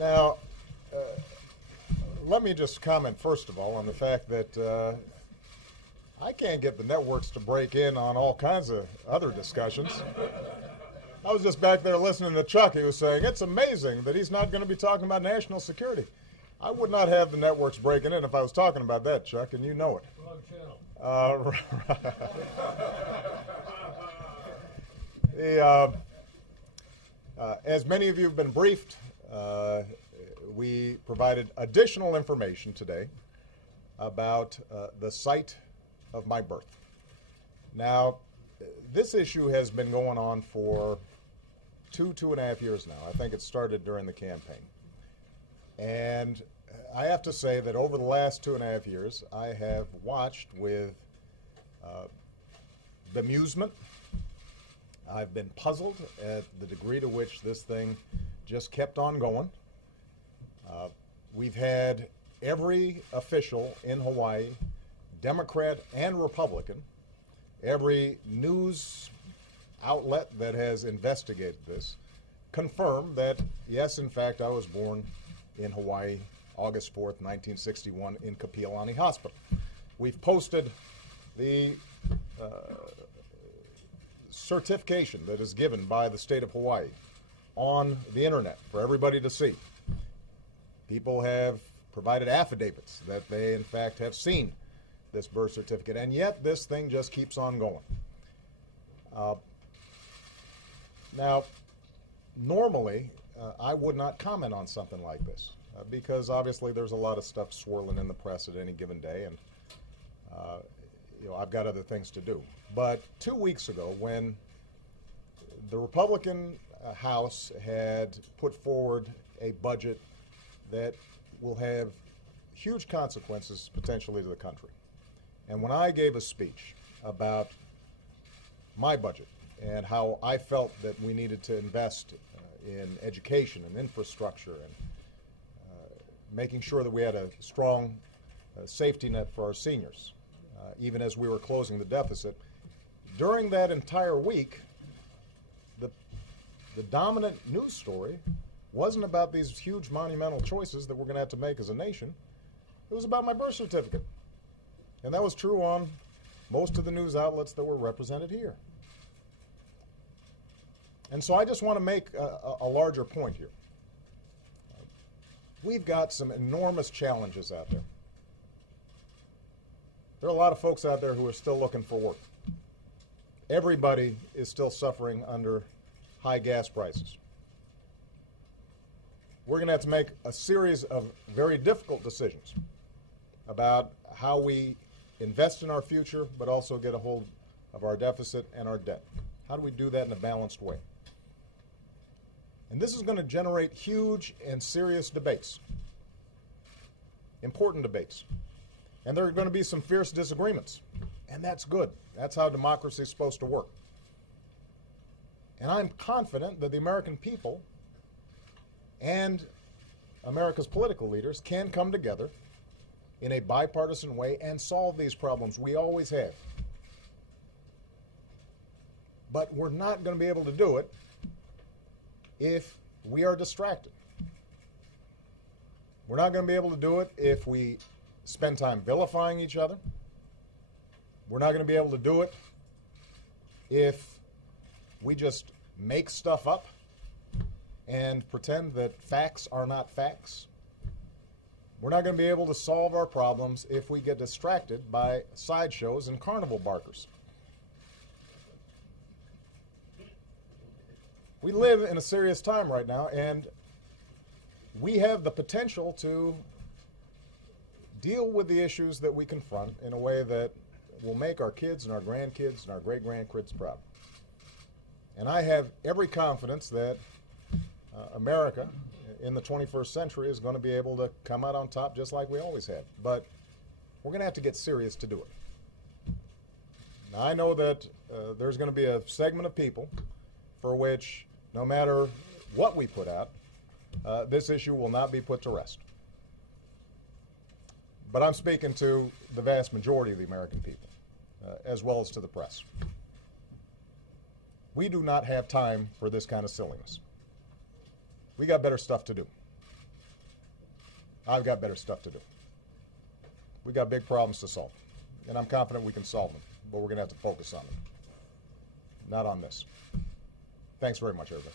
Now, let me just comment first of all on the fact that I can't get the networks to break in on all kinds of other discussions. I was just back there listening to Chuck. He was saying it's amazing that he's not going to be talking about national security. I would not have the networks breaking in if I was talking about that, Chuck, and you know it. Wrong channel. As many of you have been briefed, we provided additional information today about the site of my birth. Now, this issue has been going on for two and a half years now. I think it started during the campaign. And I have to say that over the last 2.5 years, I have watched with bemusement. I've been puzzled at the degree to which this thing just kept on going. We've had every official in Hawaii, Democrat and Republican, every news outlet that has investigated this, confirm that, yes, in fact, I was born in Hawaii, August 4th, 1961, in Kapiolani Hospital. We've posted the certification that is given by the state of Hawaii on the internet for everybody to see. People have provided affidavits that they, in fact, have seen this birth certificate, and yet this thing just keeps on going. Now, normally, I would not comment on something like this because obviously there's a lot of stuff swirling in the press at any given day, and I've got other things to do. But 2 weeks ago, when the Republican House had put forward a budget that will have huge consequences potentially to the country, and when I gave a speech about my budget and how I felt that we needed to invest in education and infrastructure and making sure that we had a strong safety net for our seniors, even as we were closing the deficit, during that entire week, the dominant news story wasn't about these huge monumental choices that we're going to have to make as a nation. It was about my birth certificate. And that was true on most of the news outlets that were represented here. And so I just want to make a larger point here. We've got some enormous challenges out there. There are a lot of folks out there who are still looking for work. Everybody is still suffering under high gas prices. We're going to have to make a series of very difficult decisions about how we invest in our future, but also get a hold of our deficit and our debt. How do we do that in a balanced way? And this is going to generate huge and serious debates, important debates. And there are going to be some fierce disagreements, and that's good. That's how democracy is supposed to work. And I'm confident that the American people and America's political leaders can come together in a bipartisan way and solve these problems. We always have. But we're not going to be able to do it if we are distracted. We're not going to be able to do it if we spend time vilifying each other. We're not going to be able to do it if we just make stuff up and pretend that facts are not facts. We're not going to be able to solve our problems if we get distracted by sideshows and carnival barkers. We live in a serious time right now, and we have the potential to deal with the issues that we confront in a way that will make our kids and our grandkids and our great-grandkids proud. And I have every confidence that America in the 21st century is going to be able to come out on top just like we always have. But we're going to have to get serious to do it. Now, I know that there's going to be a segment of people for which, no matter what we put out, this issue will not be put to rest. But I'm speaking to the vast majority of the American people, as well as to the press. We do not have time for this kind of silliness. We got better stuff to do. I've got better stuff to do. We got big problems to solve, and I'm confident we can solve them, but we're going to have to focus on them, not on this. Thanks very much, everybody.